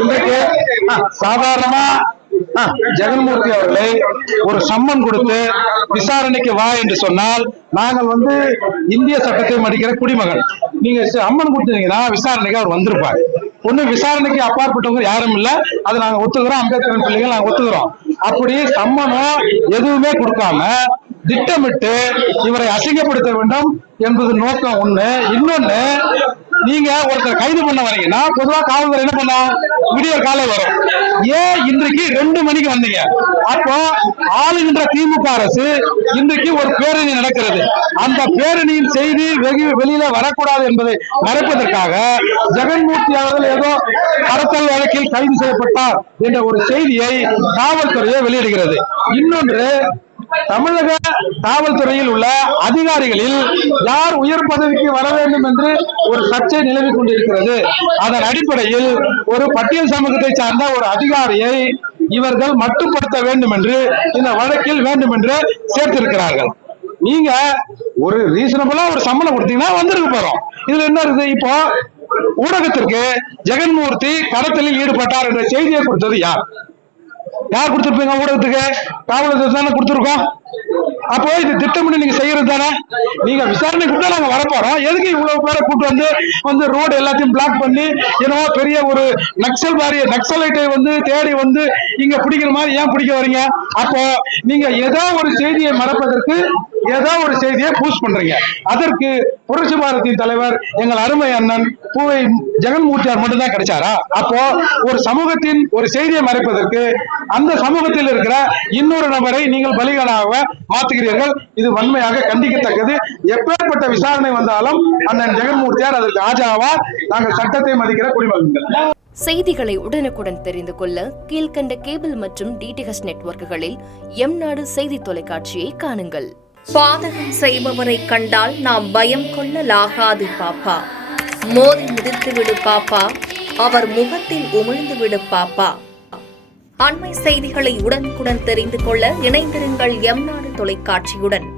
இன்றைக்கு சாதாரணமா ஜெகன்மூர்த்தி அவர்களை ஒரு சம்மன் கொடுத்து விசாரணைக்கு வா என்று சொன்னால், நாங்கள் இந்திய சட்டத்தை மதிக்கிற குடிமகன். நீங்க அம்மன் கொடுத்தீங்கன்னா விசாரணைக்கு அவர் வந்திருப்பார். ஒண்ணு விசாரணைக்கு அப்பாற்பட்டவங்க யாரும் இல்ல, அதை நாங்க ஒத்துக்கிறோம். அம்பேத்கர் பிள்ளைகள் நாங்க ஒத்துக்கிறோம். அப்படி சம்மனோ எதுவுமே கொடுக்காம திட்டமிட்டு இவரை அசிங்கப்படுத்த வேண்டும் என்பது நோக்கம் ஒண்ணு. இன்னொன்னு, நீங்க ஒருத்தர் கைது பண்ண வரீங்கன்னா பொதுவா காவல்துறை என்ன பண்ண விடிய காலை வரும். ஏன் இன்றைக்கு 2 மணிக்கு வந்தீங்க? அப்போ ஆளுகின்ற திமுக அரசு இன்றைக்கு ஒரு பேரணி நடக்கிறது. அந்த பேரணியின் செய்தி வெளியில வரக்கூடாது என்பதை மறைப்பதற்காக ஜெகன்மூர்த்தி அவர்கள் ஏதோ கடத்தல் வழக்கில் கைது செய்யப்பட்டார் என்ற ஒரு செய்தியை காவல்துறையை வெளியிடுகிறது. இன்னொன்று, தமிழக காவல்துறையில் உள்ள அதிகாரிகளில் யார் உயர் பதவிக்கு வர வேண்டும் என்று ஒரு சர்ச்சை நிலவிக் கொண்டிருக்கிறது. அதன் அடிப்படையில் ஒரு பட்டியல் சமூகத்தை சார்ந்த ஒரு அதிகாரியை இவர்கள் மட்டுப்படுத்த வேண்டும் என்று இந்த வழக்கில் வேண்டும் என்று சேர்த்திருக்கிறார்கள். நீங்க ஒரு ரீசனபிளா ஒரு சம்பளம் கொடுத்தீங்கன்னா வந்திருக்க போறோம். இதுல என்ன இருக்குது? இப்போ ஊடகத்திற்கு ஜெகன்மூர்த்தி கடத்தலில் ஈடுபட்டார் என்ற செய்தியை கொடுத்தது யார்? யார் கொடுத்திருப்பீங்க? ஊடகத்துக்கு காவல்துறை தானே கொடுத்திருக்கோம். அப்போ இது திட்டமிட்டு நீங்க செய்யறது தானே. நீங்க விசாரணை கூட நாங்க வரப்போறோம். எதுக்கு இவ்வளவு பேரை கூட்டு வந்து ரோடு எல்லாத்தையும் பிளாக் பண்ணி என்னவோ பெரிய ஒரு நக்சலைட்டை தேடி இங்க பிடிக்கிற மாதிரி ஏன் பிடிக்க வரீங்க? அப்போ நீங்க ஏதோ ஒரு செய்தியை மறைப்பதற்கு ஏதோ ஒரு செய்தியை பூஸ்ட் பண்றீங்க. அதற்கு புரட்சி பாரதியின் தலைவர் எங்கள் அருமை அண்ணன் பூவை ஜெகன்மூர்த்தியார் மட்டும்தான் கிடைச்சாரா? அப்போ ஒரு சமூகத்தின் ஒரு செய்தியை மறைப்பதற்கு அந்த சமூகத்தில் இருக்கிற இன்னொரு நபரை நீங்கள் பலிகளாக மாற்றுகிறீர்கள். இது வன்மையாக கண்டிக்கத்தக்கது. எப்பேற்பட்ட விசாரணை வந்தாலும் அண்ணன் ஜெகன்மூர்த்தியார் அதற்கு ஆஜராவார். நாங்கள் சட்டத்தை மதிக்கிற குடிமகன்கள். செய்திகளை உடனுக்குடன் தெரிந்து கொள்ள கீழ்கண்ட கேபிள் மற்றும் டிடிஹெச் நெட்வொர்க்குகளில் எம்நாடு செய்தி தொலைக்காட்சியை காணுங்கள். பாதகம் செய்பவரை கண்டால் நாம் பயம் கொள்ளலாகாது பாப்பா. மோதி மிதித்துவிடு பாப்பா, அவர் முகத்தில் உமிழ்ந்து விடு பாப்பா. அண்மை செய்திகளை உடனுக்குடன் தெரிந்து கொள்ள இணைந்திருங்கள் எம்நாடு தொலைக்காட்சியுடன்.